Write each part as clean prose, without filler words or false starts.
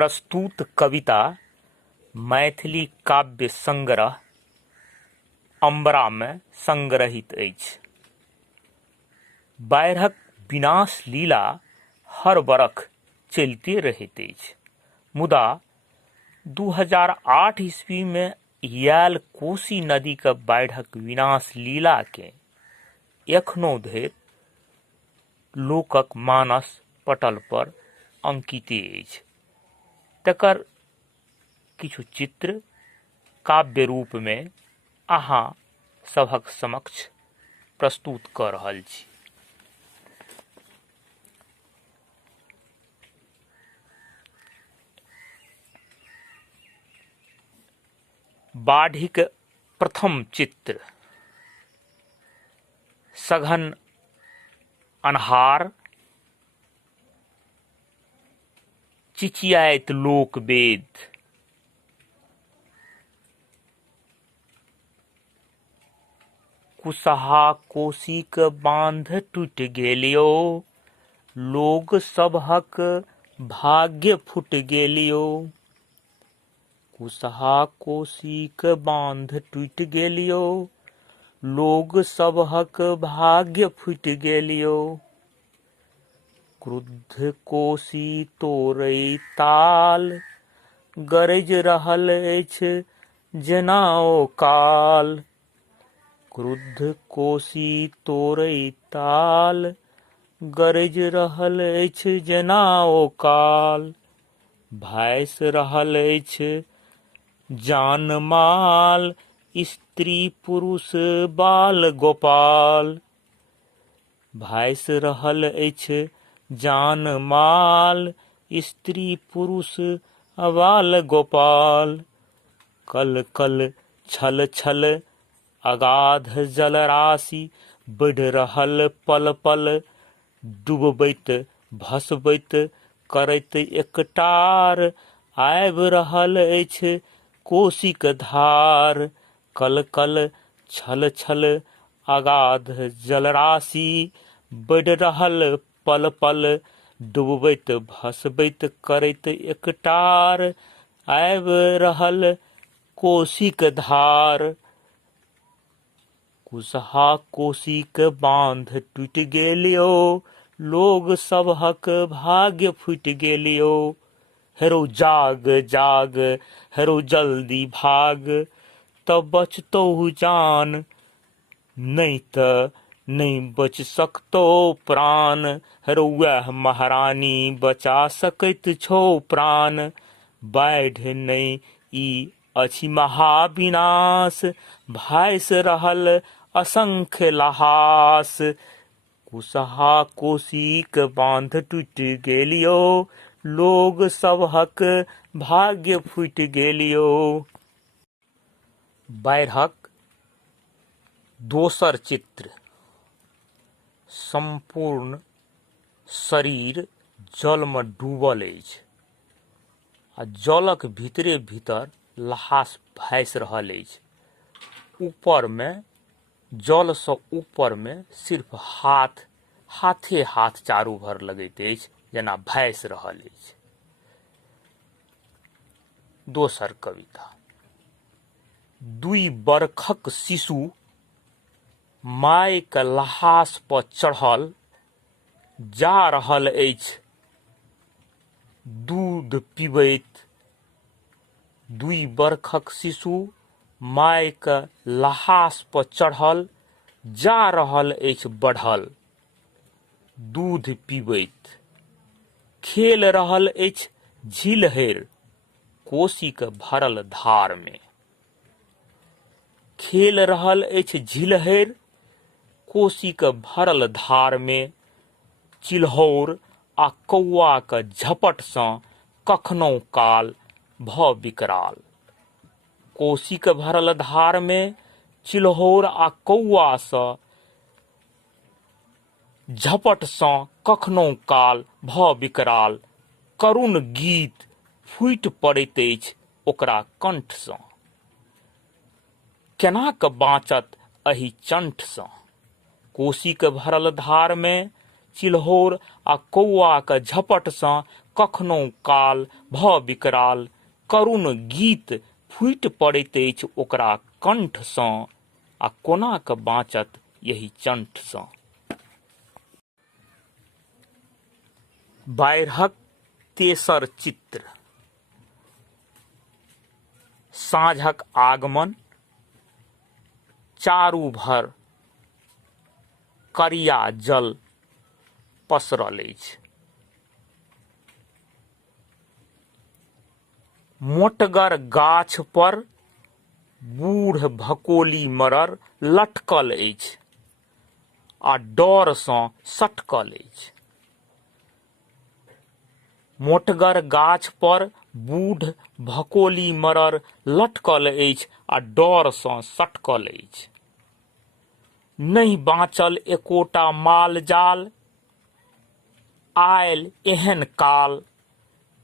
प्रस्तुत कविता मैथिली काव्य संग्रह अम्बरा में संग्रहित अछि। बाढ़िक विनाश लीला हर बरख चलिते रहैत अछि, मुदा 2008 ईस्वी में आयल कोशी नदी के बाढ़िक विनाश लीला के एखनो धरि लोकक मानस पटल पर अंकित अछि। तकर किछु चित्र काव्य रूप में अहाँ सभक समक्ष प्रस्तुत कऽ रहल छी। बाढ़िक प्रथम चित्र। सघन अन्हार, चिचियाइत लोक वेद, कुशहा कोशीक बांध टूटि गेलियो, लोग सभक भाग्य फूट गेलियो। कुशहा कोशीक बांध टूटि गेलियो, लोग सभक भाग्य फूट गेलियो। क्रुद्ध कोशी तोड़ै ताल, गरज रहल अछि जेना ओ काल। क्रुद्ध कोशी तोड़ै ताल, गरज रहल अछि जेना ओ काल। भाइस रहल अछि जान माल, स्त्री पुरुष बाल गोपाल। भाइस रहल अछि जान माल, स्त्री पुरुष बाल गोपाल। कल कल छल छल अगाध जलराशि, बढ़ि रहल पल पल, डूबबैत भसबैत करैत एकटार। आबि रहल अछि कोशीक धार। कल कल छल छल अगाध जलराशि, बढ़ि रहल पल पल, डूबबैत भसबैत करैत एकटार। आबि रहल कोशीक धार। कुशहा कोशीक बांध टूटि गेलियो, लोग सभक भाग्य फूटि गेलियो। हेरौ जाग जाग, हेरौ जल्दी भाग, तब बचतौ जान, नहीं त नहीं बच सकतौ प्राण। हेरौ वैह महारानी बचा सकैत छौ प्राण। बाढ़ि नहीं ई अछि महाविनाश, भाइस रहल असंख्य लहास। कुशहा कोशीक बांध टूटि गेलियो, लोग सभक भाग्य फूटि गेलियो। बाढ़िक दोसर चित्र। संपूर्ण शरीर जल में डूबल अछि आ जलक भीतरे भीतर लहास भाइस रहल अछि। ऊपर में जल से ऊपर में सिर्फ हाथे हाथ चारू भर लगैत अछि, जेना भाइस रहल अछि। दोसर कविता। दुई बरखक शिशु माय के लहास पर चढ़ल जा रहल अछि दूध पीबैत। दुई बरखक शिशु माय के लहास पर चढ़ल जा रहल अछि बढ़ल दूध पीबैत। खेल रहल अछि झिलहरि कोशी के भरल धार में। खेल रहल अछि झिलहरि कोशी के भरल धार में। चिल्हौर आ कौआ के झपट सँ कखनो काल भ विकराल। कोशी के भरल धार में चिल्हौर आ कौआ सँ झपट सँ कखनो काल भ विकराल। करुण गीत फूटि पड़ैत अछि ओकरा कंठ सँ। केना क बाँचत एहि चंठ सँ। कोशी के भरल धार में चिल्होर आ कौआक झपट सँ कखनो काल भ विकराल, करुण गीत फूटि पड़ैत अछि ओकरा कंठ सँ, आ कोना क बाँचत यही चंठ सँ। बाढ़िक तेसर चित्र। साँझक आगमन, चारू भर करिया जल पसरल अछि। मोटगर गाछ पर बूढ़ भकोली मरर लटकल अछि आ डर सँ सटकल अछि। मोटगर गाछ पर बूढ़ भकोली मरर लटकल अछि आ डर सँ सटकल अछि। नहि बाँचल एकोटा माल जाल, आयल एहन काल,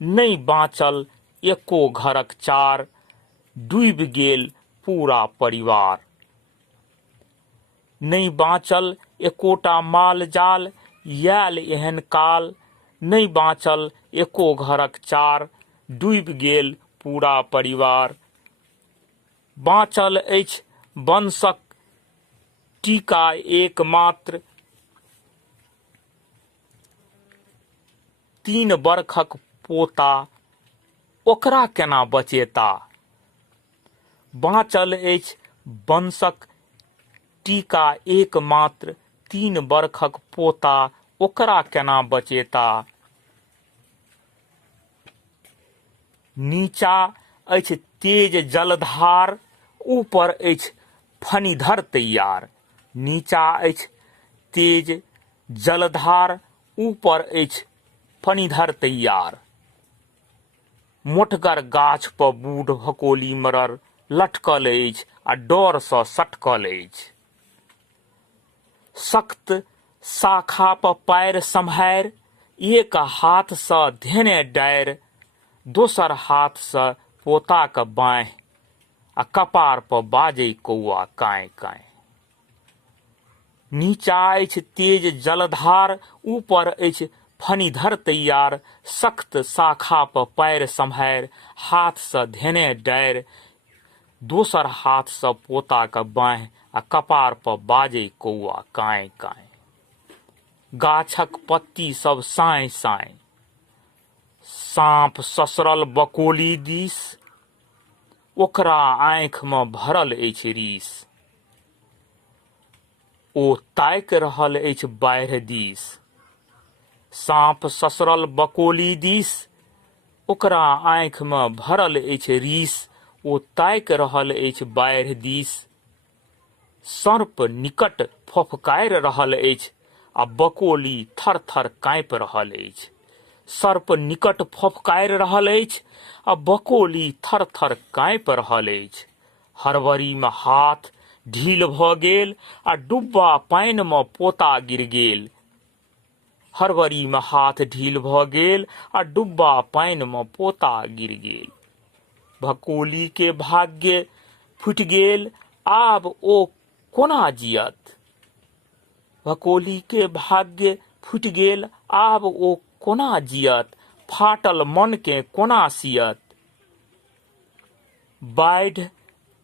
नहि बाँचल एको घरक चार, डूबि गेल पूरा परिवार। नहीं बाँचल एकोटा माल जाल, आयल एहन काल, नहीं बाँचल एको घरक चार, डूबि गेल पूरा परिवार। बाँचल अछि वंशक टीका एकमात्र, 3 बरखक पोता, ओकरा केना बचेता। बाँचल अछि वंशक टीका एकमात्र, 3 बरखक पोता, ओकरा केना बचेता। नीचा अछि तेज जलधार, ऊपर अछि फणिधर तैयार। नीचा अछि तेज जलधार, ऊपर अछि फणिधर तैयार। मोटगर गाछ पर बूढ़ भकोली मरर लटकल अछि आ डर सँ सटकल अछि। सख्त शाखा पर पैर सम्हारि, एक हाथ सँ धेने डारि, दोसर हाथ सँ पोताक बाँहि, आ कपार पर बाजै कौआ काँय काँय। नीचा अछि तेज जलधार, ऊपर अछि फणिधर तैयार। सख्त शाखा पर पैर सम्हारि, हाथ सँ धेने डारि, दोसर हाथ सँ पोताक बाँहि, आ कपार पर बाजै कौआ काँय काँय। गाछक पत्ती सब साँय साँय, साँप ससरल बकोली दिस, ओकरा आँखि में भरल अछि रीस। ओ ताकि रहल अछि बाढ़ि दिस। साँप ससरल बकोली दिस, ओकरा आँखि में भरल अछि रीस। ओ ताकि रहल अछि बाढ़ि दिस। सर्प निकट फफकारि रहल अछि, आ बकोली थर थर काँपि रहल अछि। सर्प निकट फफकारि रहल अछि, आ बकोली थर थर काँपि रहल अछि। हरवरी में हाथ ढील भ गेल, आ डुब्बा पानि में पोता गिर गेल। हरवरी में हाथ ढील भ गेल, आ डुब्बा पानि में पोता गिर गेल। भकोली के भाग्य फुटि गेल, आब ओ कोना जियत। भकोली के भाग्य फुटि गेल, आब ओ कोना जियत। फाटल मन के कोना सियत। बाढ़ि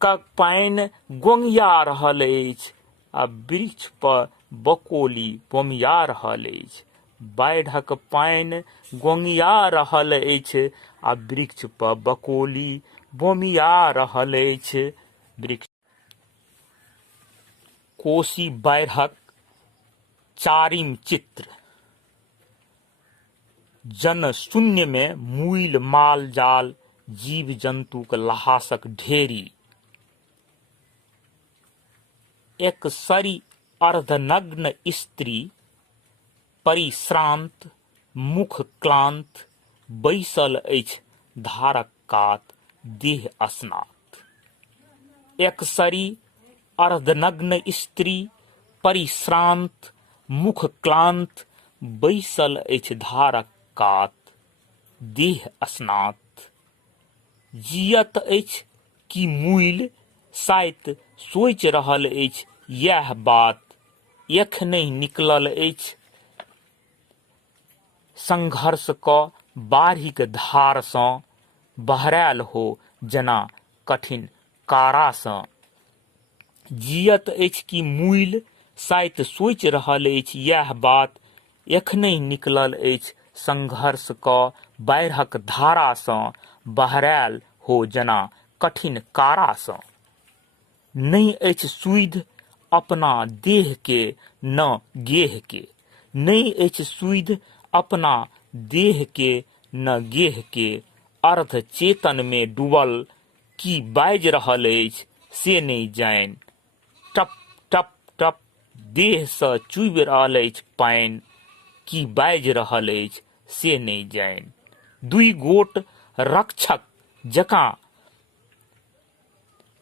का पानि गोंगिया रहल अछि, आ वृक्ष पर बकोली बोमिया रहल अछि। बाढ़िक पानि गोंगिया रहल अछि, आ वृक्ष पर बकोली बोमिया रहल अछि। वृक्ष कोसी बाढ़िक चारिम चित्र। जन शून्य में मूल माल जाल, जीव जंतुक ल्हासक ढेरी। एक सरी अर्धनग्न स्त्री, परिश्रांत मुख क्लांत, बैसल अछि धारक कात, देह स्नात। एक सरी अर्धनग्न स्त्री, परिश्रांत मुख क्लांत, बैसल अछि धारक कात, देह स्नात। जियत अछि कि मूल, शायद सोचि रहल अछि यैह बात, एखनहि निकलल अछि संघर्ष क बाढ़िक धार सँ बहरायल हो जेना कठिन कारा सँ। जियत अछि कि मूल शायद सोचि रहल अछि यह बात, एखनहि निकलल अछि संघर्ष क बाढ़िक धारा सँ बहरायल हो जेना कठिन कारा सँ। नहीं अछि सुधि अपना देह के न गेह के, नहीं अछि सुधि अपना देह के न गेह के। अर्ध चेतन में डूबल की बाजि रहल अछि से नहीं जानि। टप टप टप देह सँ चुबि रहल अछि पानि, की बाजि रहल अछि से नहीं जानि। दुई गोट रक्षक जकाँ,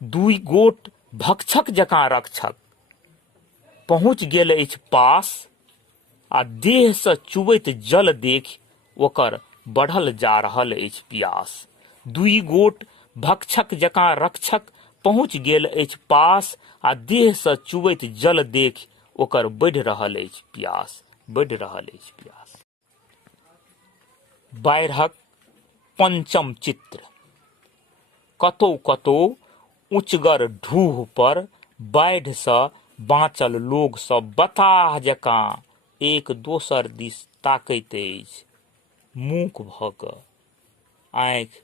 दुई गोट भक्षक जकाँ रक्षक पहुँच गेल अछि पास, आ देह सँ चुबैत जल देखि ओकर बढ़ल जा रहल अछि प्यास। दुई गोट भक्षक जकाँ रक्षक पहुँच गेल अछि पास, आ देह सँ चुबैत जल देखि ओकर बढ़ि रहल अछि प्यास, बढ़ि रहल अछि प्यास। बाढ़िक पंचम चित्र। कतौ कतौ उच्चगर ढूह पर बाढ़ि सँ बाँचल लोग सब बताह जकाँ एक दोसर दिस ताकैत अछि, मूक भ क, आँखि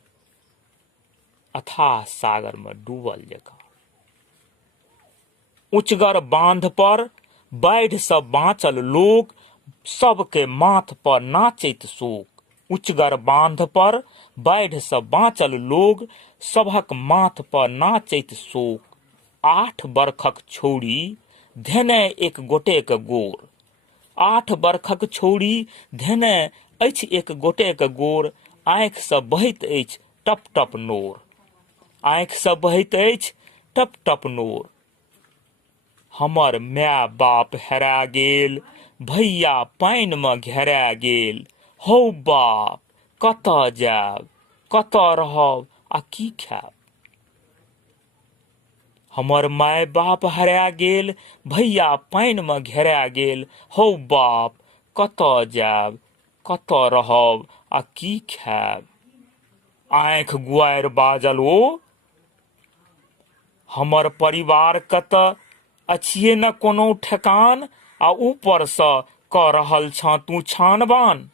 अथाह सागर में डूबल जकाँ। उच्चगर बांध पर बाढ़ि सँ बाँचल लोग सबके माथ पर नाचैत शोक। उच्चगर बांध पर बाढ़ि सँ बाँचल लोग सबहक माथ पर नाचैत शोक। 8 बरखक छौड़ी धेने एक गोटेक गोर, 8 बरखक छौड़ी धेने अछि एक गोटेक गोर। आँखि सँ बहैत अछि टप टप नोर, आँखि सँ बहैत अछि टप टप नोर। हमर माय बाप हेरा गेल, भैया पानि में घेरा गेल। हौ बाप कतऽ जायब, कतऽ रहब आ की खायब। हमर माय बाप हेरा गेल, भैया पानि में घेरा गेल। हौ बाप कतऽ जायब, कतऽ रहब आ की खायब। आँखि गुआरि बाजल ओ, हमर परिवार कतऽ अछिये न कोनो ठेकान, आ ऊपर सँ क रहल छँ तू छानबान।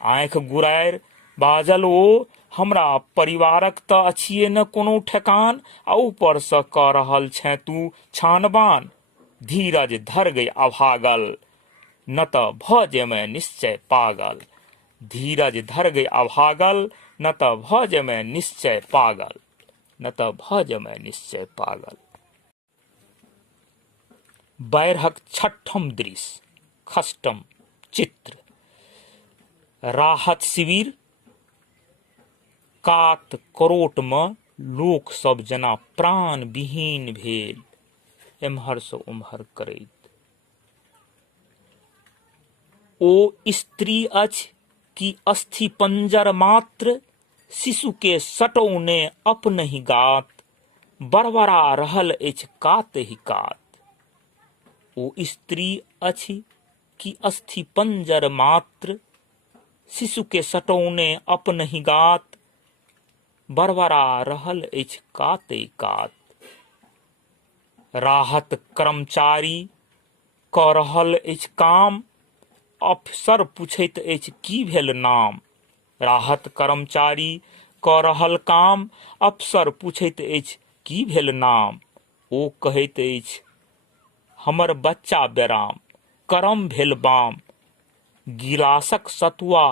आँखि गुआरि बाजल ओ, हमरा परिवारक तऽ अछिये न कोनो ठेकान, आ ऊपर सँ क रहल छँ तू छानबान। धीरज धर गई अभागल, न त भ जेमे निश्चय पागल। धीरज धर गई अभागल, न त भ जेमे निश्चय पागल, न त भ जेमे निश्चय पागल। बाढ़िक छठम दृश्य, खष्टम चित्र। राहत शिविर। कात करोट में लोक सब जेना प्राण विहीन भेल, एम्हर सँ उम्हर करैत। ओ स्त्री अछि कि अस्थि पंजर मात्र, शिशु के सटौने अपनहि गात, बरबरा रहल अछि कात ही कात। ओ स्त्री अछि कि अस्थि पंजर मात्र, शिशु के सटौने अपनहि गात, बरबरा रहल अछि काते कात। राहत कर्मचारी क रहल अछि काम, अफसर पूछैत अछि की भेल नाम। राहत कर्मचारी क रहल काम, अफसर पूछैत अछि की भेल नाम। ओ कहैत अछि हमर बच्चा बेराम, करम भेल बाम। गिलासक सतुआ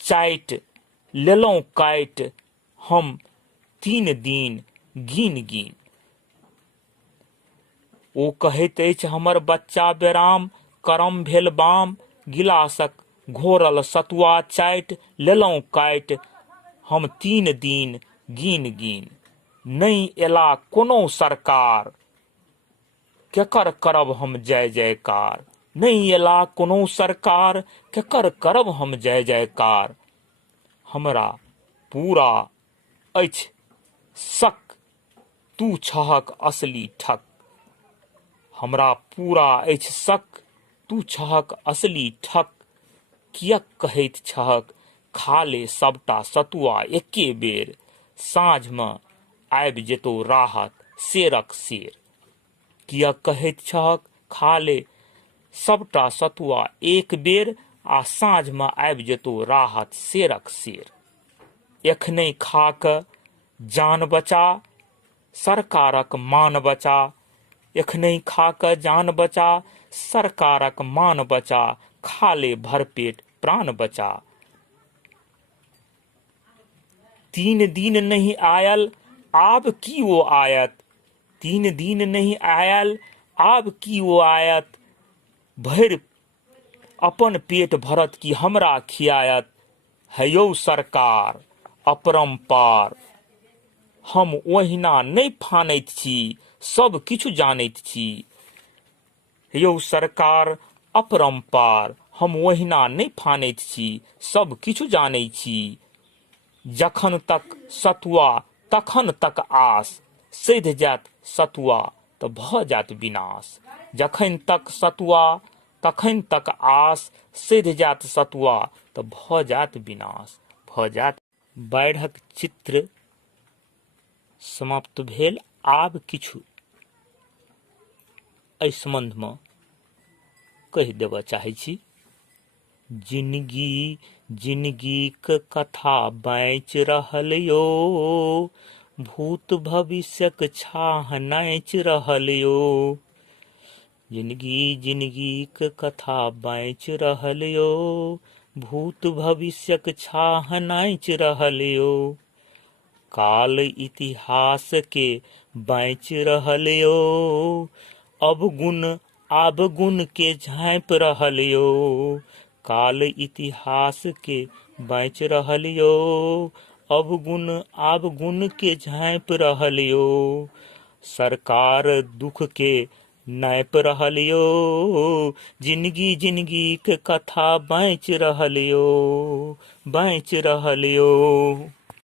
चाटि लेलहुँ काटि, हम 3 दिन गिन गिन। ओ कहैत अछि हमर बच्चा बेराम, करम भेल बाम। गिलासक घोरल सतुआ चाटि लेलहुँ काटि, हम 3 दिन गिन गिन। नहीं एला कोनो सरकार, केकर करब हम जय जयकार। नहीं एला कोनो सरकार, केकर करब हम जय जयकार। हमरा पूरा अछि शक, तू छहक असली ठक। हमरा पूरा अछि शक, तू छहक असली ठक। कियक कहैत छहक खा ले सबटा सतुआ एके बेर, साँझमे आबि जेतौ राहत शेरक शेर। कियक कहैत छहक खा ले सबटा सतुआ एक बेर, आ साँझमे आबि जेतौ राहत शेरक शेर। एखने खा कऽ जान बचा, सरकारक मान बचा। एखने खा कऽ जान बचा, सरकारक मान बचा। खा ले भरपेट प्राण बचा। 3 दिन नहीं आयल आब की वो आयत, 3 दिन नहीं आयल आब की वो आयत। भरि अपन पेट भरत की हमरा खियायत। है यौ सरकार अपरम्पार, हम ओहिना नहीं फानैत छी, सब किछु जानैत छी। यौ सरकार अपरम्पार, हम ओहिना नहीं फानैत छी, सब किछु जानै छी। जखन तक सतुआ तखन तक आस, सधि जायत सतुआ तऽ भऽ जायत विनाश। जखन तक सतुआ तखन तक आस, सधि जायत सतुआ तऽ भऽ जायत विनाश, भऽ जायत। बाढ़िक चित्र समाप्त भेल। आब किछु एहि संबंधमे कहि देबऽ चाहै छी। जिंदगी जिंदगीक कथा बाँचि रहल यौ, भूत भविष्यक छाह नाचि रहल यौ। जिंदगी जिंदगीक कथा बाँचि रहल यौ, भूत भविष्यक छाह नाचि रहल यौ। काल इतिहास के बाँचि रहल यौ, अवगुण के झाँपि रहल यौ। काल इतिहास के बाँचि रहल यौ, अवगुण के झाँपि रहल यौ। सरकार दुख के नापि रहल यौ, जिंदगी जिंदगी के कथा बाँचि रहल यौ, बाँचि रहल यौ।